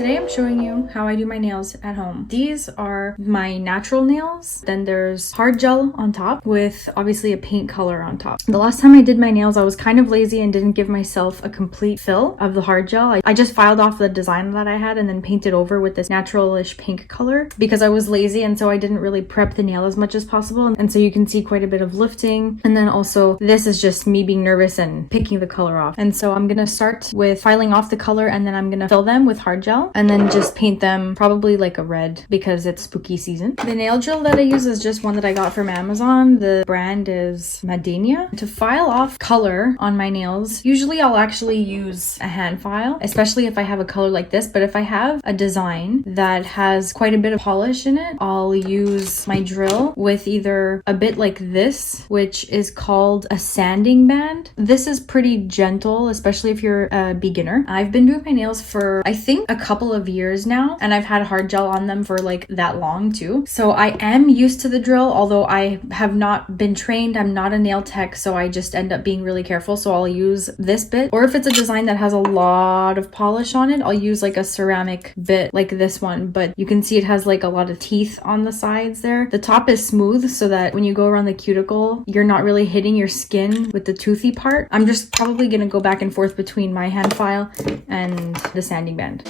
Today I'm showing you how I do my nails at home. These are my natural nails. Then there's hard gel on top with obviously a paint color on top. The last time I did my nails, I was kind of lazy and didn't give myself a complete fill of the hard gel. I just filed off the design that I had and then painted over with this natural-ish pink color because I was lazy, and so I didn't really prep the nail as much as possible. And so you can see quite a bit of lifting. And then also this is just me being nervous and picking the color off. And so I'm gonna start with filing off the color, and then I'm gonna fill them with hard gel and then just paint them probably like a red because it's spooky season. The nail drill that I use is just one that I got from Amazon. The brand is Madenia. To file off color on my nails, usually I'll actually use a hand file, especially if I have a color like this. But if I have a design that has quite a bit of polish in it, I'll use my drill with either a bit like this, which is called a sanding band. This is pretty gentle, especially if you're a beginner. I've been doing my nails for I think a couple of years now, and I've had hard gel on them for like that long too. So I am used to the drill, although I have not been trained. I'm not a nail tech, so I just end up being really careful. So I'll use this bit, or if it's a design that has a lot of polish on it, I'll use like a ceramic bit like this one. But you can see it has like a lot of teeth on the sides there. The top is smooth so that when you go around the cuticle, you're not really hitting your skin with the toothy part. I'm just probably gonna go back and forth between my hand file and the sanding band.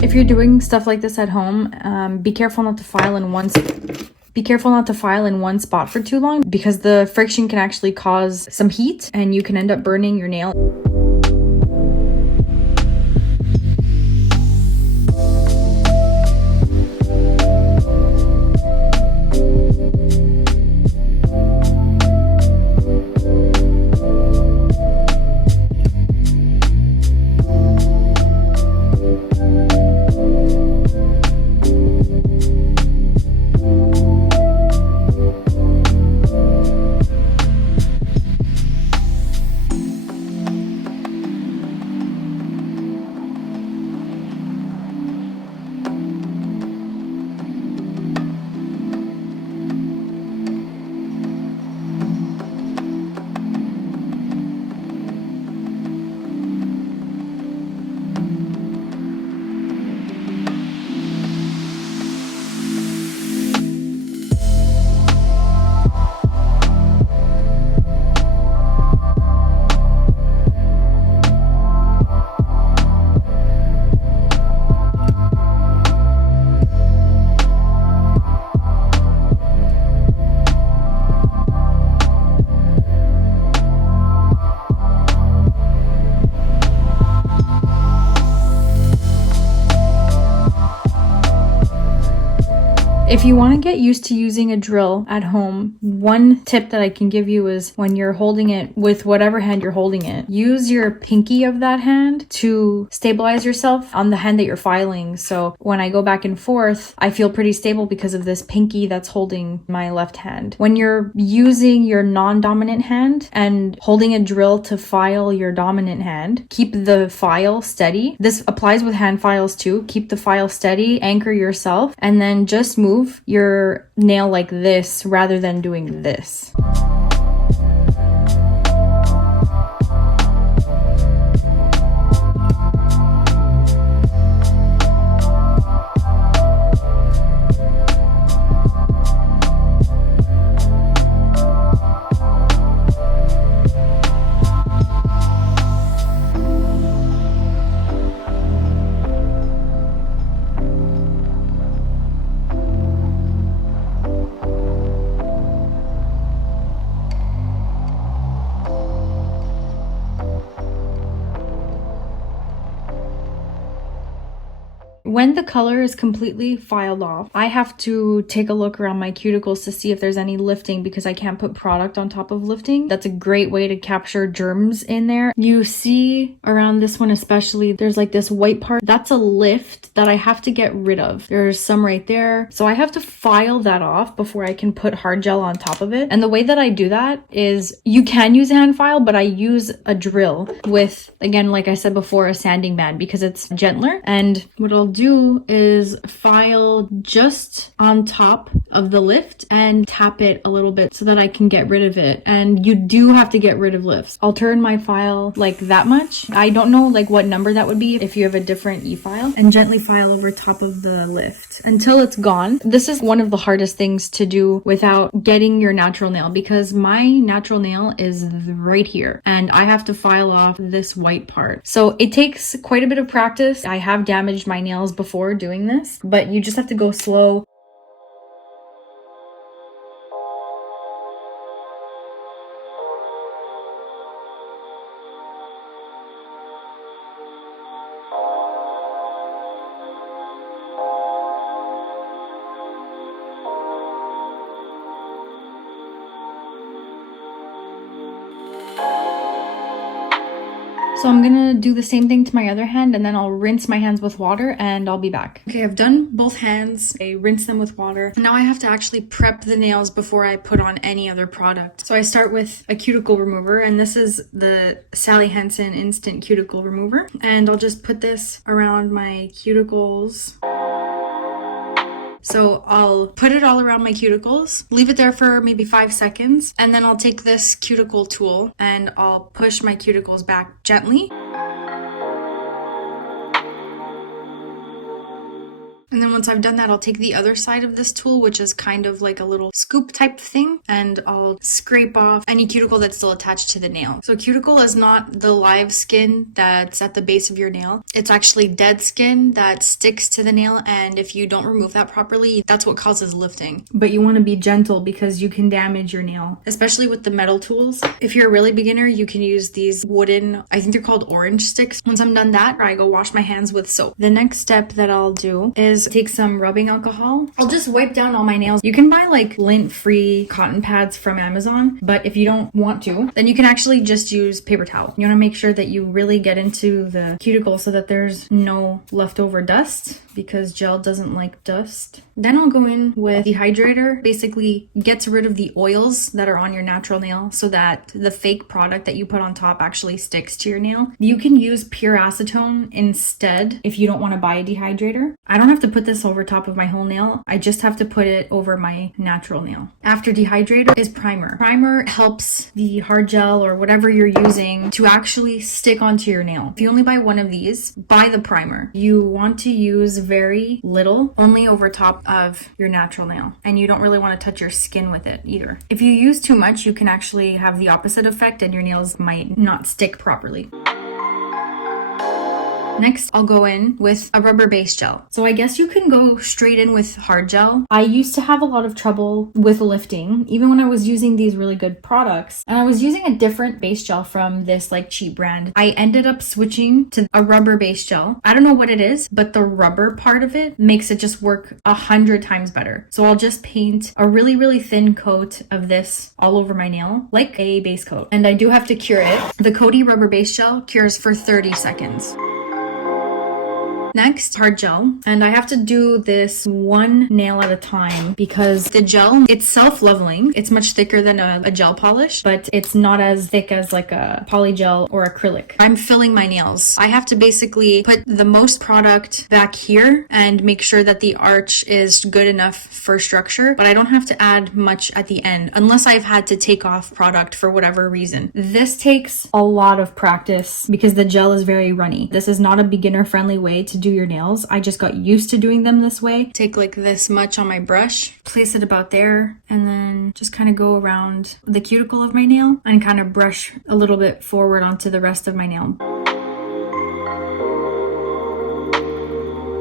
If you're doing stuff like this at home, be careful not to file in one spot for too long, because the friction can actually cause some heat and you can end up burning your nail. If you want to get used to using a drill at home, one tip that I can give you is when you're holding it with whatever hand you're holding it, use your pinky of that hand to stabilize yourself on the hand that you're filing. So when I go back and forth, I feel pretty stable because of this pinky that's holding my left hand. When you're using your non-dominant hand and holding a drill to file your dominant hand, keep the file steady. This applies with hand files too. Keep the file steady, anchor yourself, and then just move your nail like this rather than doing this. when the color is completely filed off, I have to take a look around my cuticles to see if there's any lifting because I can't put product on top of lifting. That's a great way to capture germs in there. You see around this one especially, there's like this white part. That's a lift that I have to get rid of. There's some right there. So I have to file that off before I can put hard gel on top of it. And the way that I do that is you can use a hand file, but I use a drill with, again, like I said before, a sanding band because it's gentler. And what I'll do is file just on top of the lift and tap it a little bit so that I can get rid of it. And you do have to get rid of lifts. I'll turn my file like that much. I don't know like what number that would be if you have a different e-file, and gently file over top of the lift until it's gone. This is one of the hardest things to do without getting your natural nail because my natural nail is right here and I have to file off this white part. So it takes quite a bit of practice. I have damaged my nails before doing this, but you just have to go slow. So I'm gonna do the same thing to my other hand and then I'll rinse my hands with water and I'll be back. Okay, I've done both hands. I rinse them with water. Now I have to actually prep the nails before I put on any other product. So I start with a cuticle remover, and this is the Sally Hansen Instant Cuticle Remover. And I'll just put this around my cuticles. So I'll put it all around my cuticles, leave it there for maybe 5 seconds, and then I'll take this cuticle tool and I'll push my cuticles back gently. And then once I've done that, I'll take the other side of this tool, which is kind of like a little scoop type thing, and I'll scrape off any cuticle that's still attached to the nail. So cuticle is not the live skin that's at the base of your nail. It's actually dead skin that sticks to the nail, and if you don't remove that properly, that's what causes lifting. But you want to be gentle because you can damage your nail, especially with the metal tools. If you're a really beginner, you can use these wooden, I think they're called orange sticks. Once I'm done that, I go wash my hands with soap. The next step that I'll do is take some rubbing alcohol. I'll just wipe down all my nails. You can buy like lint-free cotton pads from Amazon, but if you don't want to, then you can actually just use paper towel. You want to make sure that you really get into the cuticle so that there's no leftover dust, because gel doesn't like dust. Then I'll go in with dehydrator. Basically gets rid of the oils that are on your natural nail so that the fake product that you put on top actually sticks to your nail. You can use pure acetone instead if you don't want to buy a dehydrator. I don't have to put this over top of my whole nail. I just have to put it over my natural nail. After dehydrator is primer. Primer helps the hard gel or whatever you're using to actually stick onto your nail. If you only buy one of these, buy the primer. You want to use very little, only over top of your natural nail, and you don't really want to touch your skin with it either. If you use too much, you can actually have the opposite effect and your nails might not stick properly. Next, I'll go in with a rubber base gel. So I guess you can go straight in with hard gel. I used to have a lot of trouble with lifting, even when I was using these really good products. And I was using a different base gel from this like cheap brand. I ended up switching to a rubber base gel. I don't know what it is, but the rubber part of it makes it just work 100 times better. So I'll just paint a really, really thin coat of this all over my nail, like a base coat. And I do have to cure it. The Coty rubber base gel cures for 30 seconds. Next, hard gel. And I have to do this one nail at a time because the gel, it's self-leveling. It's much thicker than a gel polish, but it's not as thick as like a polygel or acrylic. I'm filling my nails. I have to basically put the most product back here and make sure that the arch is good enough for structure, but I don't have to add much at the end unless I've had to take off product for whatever reason. This takes a lot of practice because the gel is very runny. This is not a beginner-friendly way to do your nails. I just got used to doing them this way. Take like this much on my brush, place it about there, and then just kind of go around the cuticle of my nail and kind of brush a little bit forward onto the rest of my nail.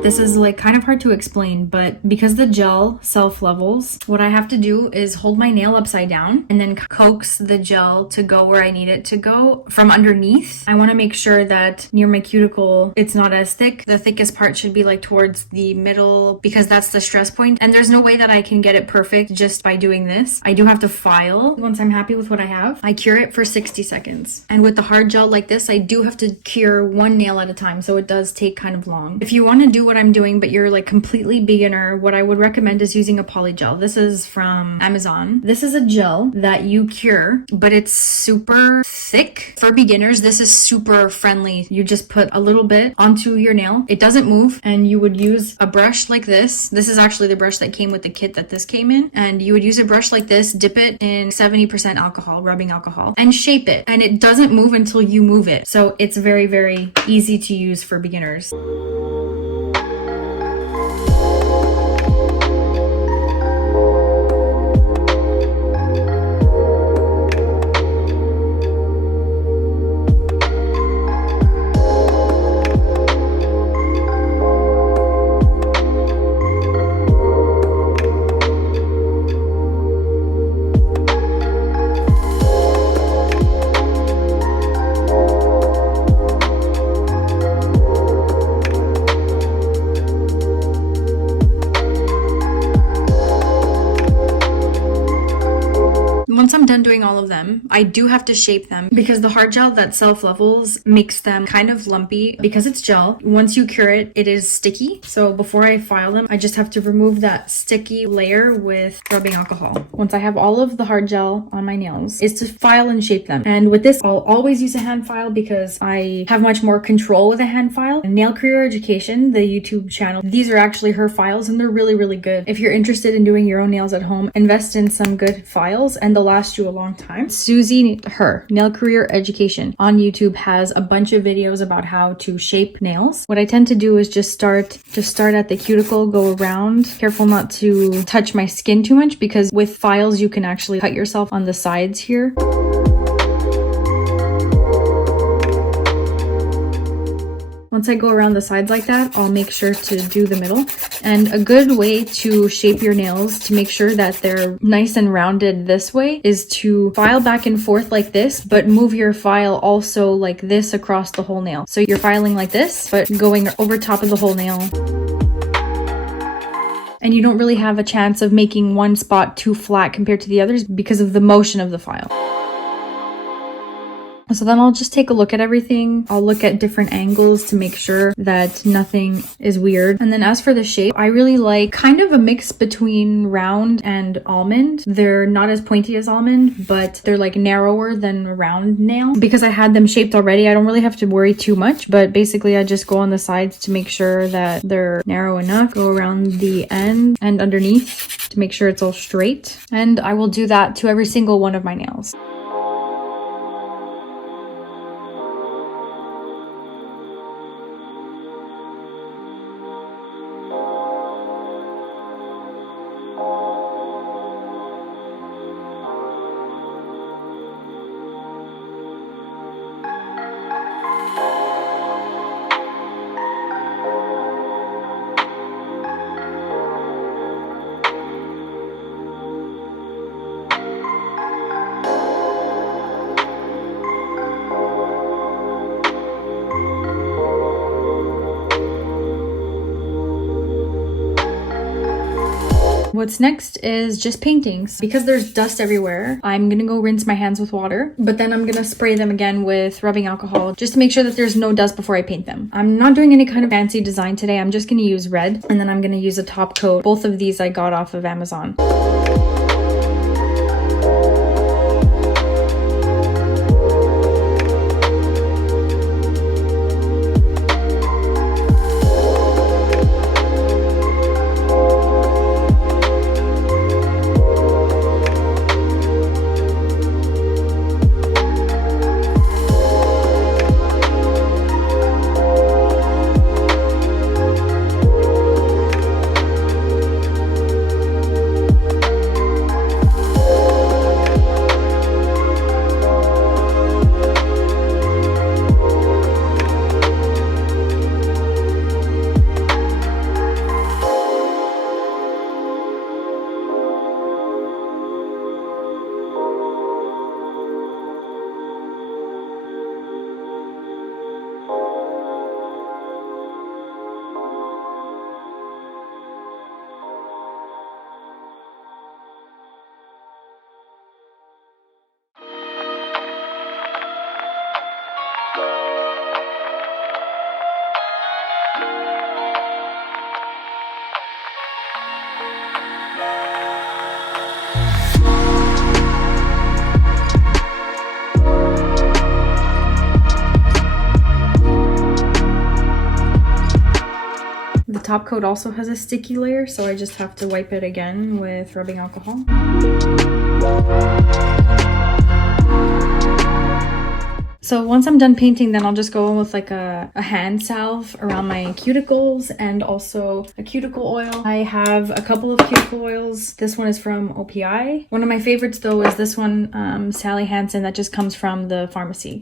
This is like kind of hard to explain, but because the gel self-levels, what I have to do is hold my nail upside down and then coax the gel to go where I need it to go from underneath. I want to make sure that near my cuticle, it's not as thick. The thickest part should be like towards the middle because that's the stress point. And there's no way that I can get it perfect just by doing this. I do have to file. Once I'm happy with what I have, I cure it for 60 seconds. And with the hard gel like this, I do have to cure one nail at a time. So it does take kind of long. If you want to do what I'm doing, but you're like completely beginner, what I would recommend is using a polygel. This is from Amazon. This is a gel that you cure, but it's super thick. For beginners, this is super friendly. You just put a little bit onto your nail. It doesn't move, and you would use a brush like this. This is actually the brush that came with the kit that this came in. And you would use a brush like this, dip it in 70% alcohol, rubbing alcohol, and shape it. And it doesn't move until you move it. So it's very, very easy to use for beginners. Once I'm done doing all of them, I do have to shape them because the hard gel that self-levels makes them kind of lumpy because it's gel. Once you cure it, it is sticky. So before I file them, I just have to remove that sticky layer with rubbing alcohol. Once I have all of the hard gel on my nails, is to file and shape them. And with this, I'll always use a hand file because I have much more control with a hand file. Nail Career Education, the YouTube channel, these are actually her files and they're really, really good. If you're interested in doing your own nails at home, invest in some good files and they'll last you a long time. Susie, her Nail Career Education on YouTube has a bunch of videos about how to shape nails. What I tend to do is just start at the cuticle, go around, careful not to touch my skin too much because with files you can actually cut yourself on the sides here. Once I go around the sides like that, I'll make sure to do the middle. And a good way to shape your nails to make sure that they're nice and rounded this way is to file back and forth like this, but move your file also like this across the whole nail. So you're filing like this, but going over top of the whole nail. And you don't really have a chance of making one spot too flat compared to the others because of the motion of the file. So then I'll just take a look at everything. I'll look at different angles to make sure that nothing is weird. And then as for the shape, I really like kind of a mix between round and almond. They're not as pointy as almond, but they're like narrower than a round nail. Because I had them shaped already, I don't really have to worry too much, but basically I just go on the sides to make sure that they're narrow enough. Go around the end and underneath to make sure it's all straight. And I will do that to every single one of my nails. What's next is just paintings. Because there's dust everywhere, I'm gonna go rinse my hands with water, but then I'm gonna spray them again with rubbing alcohol just to make sure that there's no dust before I paint them. I'm not doing any kind of fancy design today. I'm just gonna use red, and then I'm gonna use a top coat. Both of these I got off of Amazon. top coat also has a sticky layer, so I just have to wipe it again with rubbing alcohol. So once I'm done painting, then I'll just go in with like a hand salve around my cuticles and also a cuticle oil. I have a couple of cuticle oils. This one is from OPI. One of my favorites though is this one, Sally Hansen, that just comes from the pharmacy.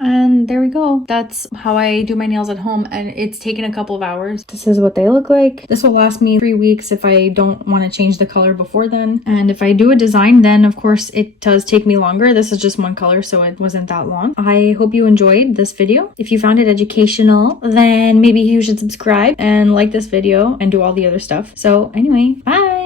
And there we go. That's how I do my nails at home, and it's taken a couple of hours. This is what they look like. This will last me 3 weeks if I don't want to change the color before then. And if I do a design, then of course it does take me longer. This is just one color, so it wasn't that long. I hope you enjoyed this video. If you found it educational, then maybe you should subscribe and like this video and do all the other stuff. So anyway, bye!